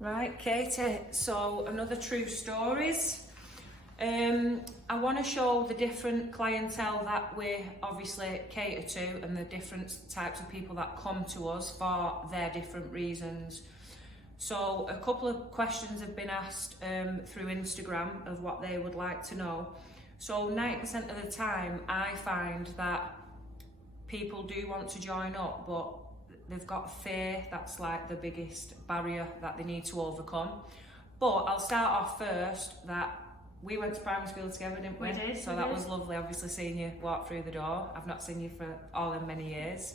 Right, Katie, so another true stories. I want to show the different clientele that we obviously cater to and the different types of people that come to us for their different reasons. So a couple of questions have been asked through Instagram of what they would like to know. So 90% of the time I find that people do want to join up, but they've got fear. That's like the biggest barrier that they need to overcome. But I'll start off first that we went to primary school together, didn't we? We did. So that was lovely, obviously, seeing you walk through the door. I've not seen you for all them many years.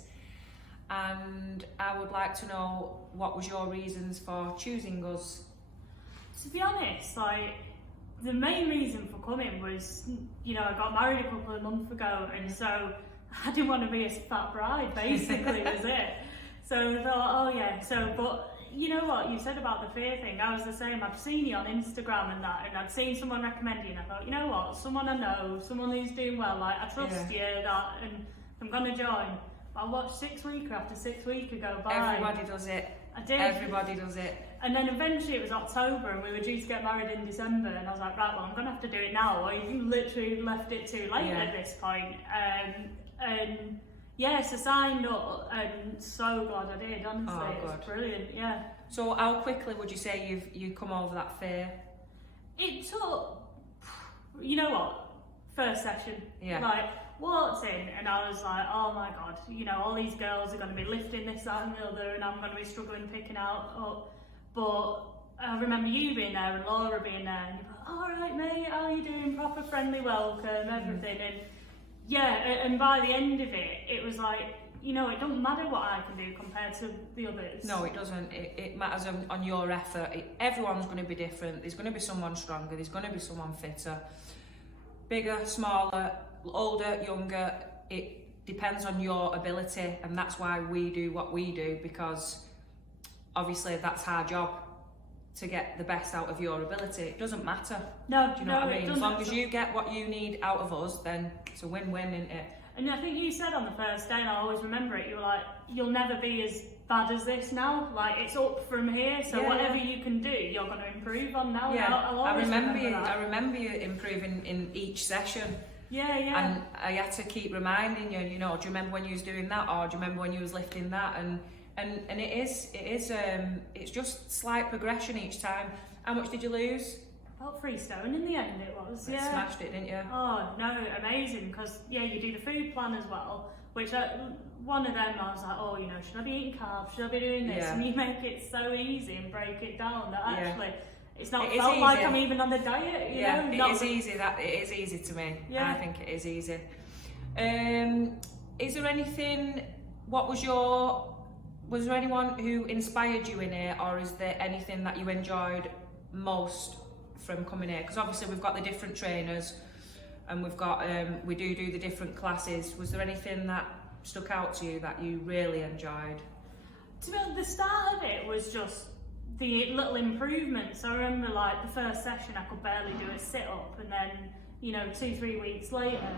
And I would like to know, what was your reasons for choosing us? To be honest, like, the main reason for coming was, I got married a couple of months ago, and so I didn't want to be a fat bride, basically, was it. So I thought, but you know what you said about the fear thing, I was the same. I've seen you on Instagram and that, and I'd seen someone recommend you, and I thought, you know what, someone I know, someone who's doing well, like, I trust you, that, and I'm going to join. But I watched 6 weeks after 6 weeks go by. Everybody does it. I did. Everybody does it. And then eventually it was October and we were due to get married in December, and I was like, right, well, I'm going to have to do it now, or you literally left it too late at this point. And yes, I signed up, and so glad I did, honestly. Oh, it's brilliant, yeah. So how quickly would you say you've come over that fear? It took, you know what, first session. Yeah. Like, walked in and I was like, oh my god, all these girls are going to be lifting this, that and the other, and I'm going to be struggling picking up. But I remember you being there and Laura being there, and you're like, alright mate, how are you doing? Proper friendly welcome, everything. And yeah, and by the end of it, it was like, it doesn't matter what I can do compared to the others. No, it doesn't. It matters on your effort. Everyone's going to be different. There's going to be someone stronger, there's going to be someone fitter, bigger, smaller, older, younger. It depends on your ability, and that's why we do what we do, because obviously that's our job, to get the best out of your ability. It doesn't matter. No, do you know what I mean? As long as matter. you get what you need out of us, then it's a win-win, isn't it? And I think you said on the first day, and I always remember it, you were like, you'll never be as bad as this now. Like, it's up from here, so whatever you can do, you're going to improve on now. Yeah, I'll always remember you. that. I remember you improving in each session. Yeah. And I had to keep reminding you, do you remember when you was doing that, or do you remember when you was lifting that? And it's just slight progression each time. How much did you lose? About 3 stone in the end it was, You smashed it, didn't you? Oh, no, amazing, because, you do the food plan as well, which one of them I was like, oh, should I be eating carbs, should I be doing this? Yeah. And you make it so easy and break it down that actually it's not It felt is like easy. I'm even on the diet, It is easy. It is easy to me. Yeah. I think it is easy. Is there anything, was there anyone who inspired you in here, or is there anything that you enjoyed most from coming here? Because obviously we've got the different trainers, and we've got we do the different classes. Was there anything that stuck out to you that you really enjoyed? To be honest, the start of it was just the little improvements. I remember, like, the first session I could barely do a sit-up, and then 2-3 weeks later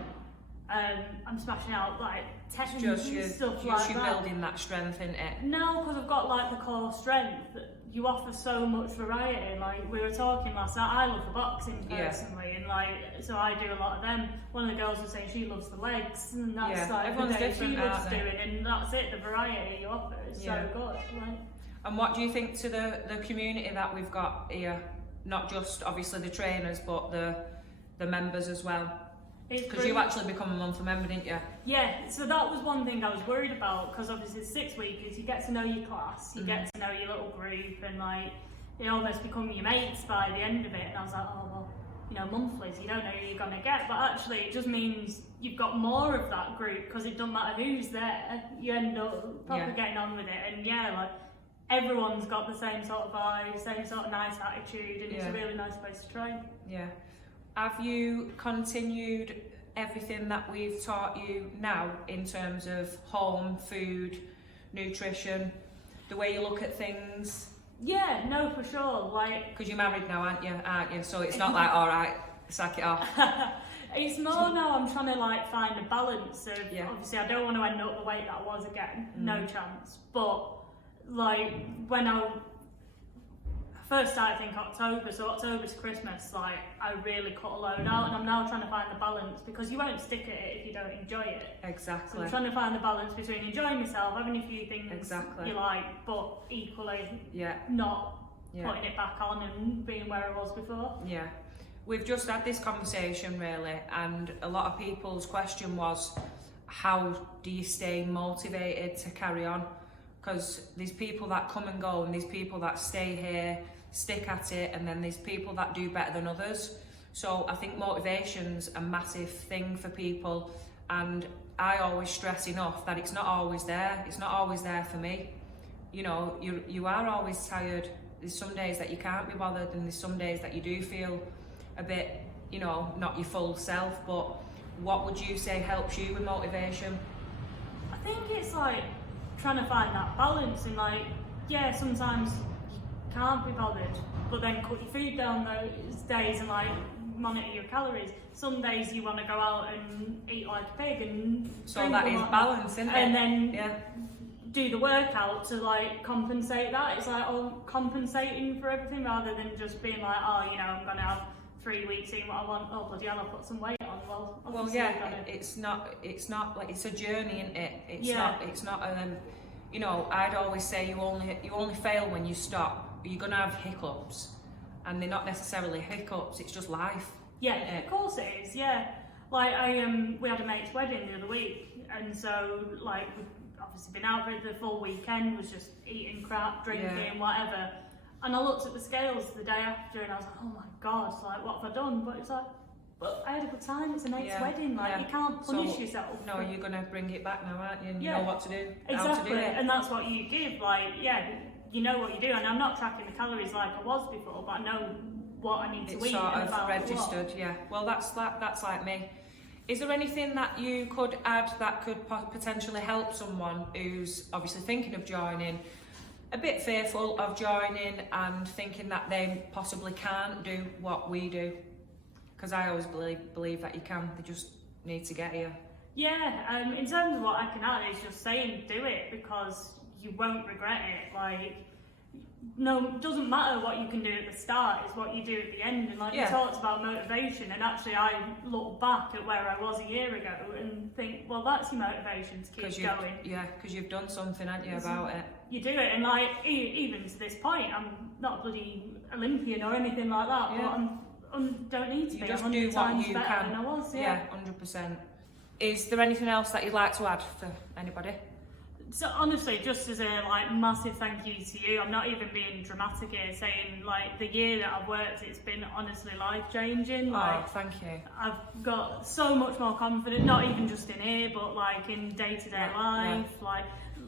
I'm smashing out like techniques and stuff like that. Just you building that strength, isn't it? No, because I've got like the core strength. You offer so much variety. Like we were talking last night, I love the boxing personally, and so I do a lot of them. One of the girls was saying she loves the legs, and that's like everyone's the day different, she loves aren't they? doing, and that's it. The variety you offer is so good. Like. And what do you think to the community that we've got here? Not just obviously the trainers, but the members as well. Because you actually become a monthly member, didn't you? Yeah, so that was one thing I was worried about, because obviously 6 weeks, you get to know your class, you get to know your little group, and like, they almost become your mates by the end of it. And I was like, oh well, monthlies, you don't know who you're going to get, but actually it just means you've got more of that group, because it doesn't matter who's there, you end up proper getting on with it. And like, everyone's got the same sort of vibe, same sort of nice attitude, and it's a really nice place to train. Yeah. Have you continued everything that we've taught you now in terms of home, food, nutrition, the way you look at things? Yeah, no, for sure. Like, because you're married now, aren't you? So it's not like, all right, sack it off. It's more now I'm trying to like find a balance of, obviously I don't want to end up the weight that I was again, no chance. But like when I first started, I think, October, so October to Christmas, like, I really cut a load out, and I'm now trying to find the balance, because you won't stick at it if you don't enjoy it. So Exactly. I'm trying to find the balance between enjoying myself, having a few things Exactly. you like, but equally Yeah. not Yeah. putting it back on and being where I was before. Yeah. We've just had this conversation really, and a lot of people's question was, how do you stay motivated to carry on? Because there's people that come and go, and there's people that stay here, stick at it, and then there's people that do better than others. So I think motivation's a massive thing for people, and I always stress enough that it's not always there. It's not always there for me. You know, you are always tired. There's some days that you can't be bothered, and there's some days that you do feel a bit, you know, not your full self. But what would you say helps you with motivation? I think it's like trying to find that balance, and like, yeah, sometimes you can't be bothered, but then cut your food down those days and like monitor your calories. Some days you want to go out and eat like a pig, and So drink that a is lot, balance, isn't it? and then Yeah. do the workout to like compensate that. It's like, oh, compensating for everything rather than just being like, oh, you know, I'm gonna have 3 weeks eating what I want. Oh bloody hell, I'll put some weight on. Well, obviously Well, you've yeah, gotta- it's not like, it's a journey, isn't it? Yeah. It's not you know, I'd always say you only fail when you stop. You're gonna have hiccups, and they're not necessarily hiccups. It's just life. Yeah, Yeah. of course it is. Yeah, like we had a mate's wedding the other week, and so like we've obviously been out for the full weekend, was just eating crap, drinking, Yeah. whatever. And I looked at the scales the day after, and I was like, oh my god, it's like, what have I done? But it's like, but I had a good time. It's a mate's Yeah, wedding. Like yeah. you can't punish So, yourself. No, you're gonna bring it back now, aren't you? And you Yeah. know what to do, Exactly, how to do it. and that's what you give. Like, yeah, you know what you do, and I'm not tracking the calories like I was before, but I know what I need to It's eat sort and of about registered, yeah. Well, that's like me. Is there anything that you could add that could potentially help someone who's obviously thinking of joining, a bit fearful of joining, and thinking that they possibly can't do what we do? Because I always believe that you can. They just need to get here. Yeah, in terms of what I can add is just saying do it, because you won't regret it. Like, no, it doesn't matter what you can do at the start, it's what you do at the end. And like Yeah. you talked about motivation, and actually I look back at where I was a year ago and think, well, that's your motivation to keep going. Because you've done something, haven't you, about it? You do it, and like even to this point, I'm not a bloody Olympian or anything like that, Yeah. but don't need to You be. just 100 do what times you better can. than I was. Yeah, 100%. Is there anything else that you'd like to add for anybody? So honestly, just as a like massive thank you to you, I'm not even being dramatic here, saying like the year that I've worked, it's been honestly life changing. Like Oh, thank you. I've got so much more confidence, not even just in here, but like in day-to-day Yeah, life, like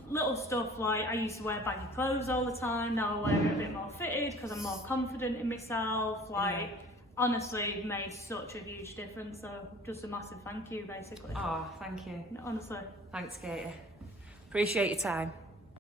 little stuff. Like I used to wear baggy clothes all the time, now I wear it a bit more fitted because I'm more confident in myself. Like Yeah. honestly, made such a huge difference. So just a massive thank you, basically. Oh, thank you. Honestly. Thanks, Katie. Appreciate your time.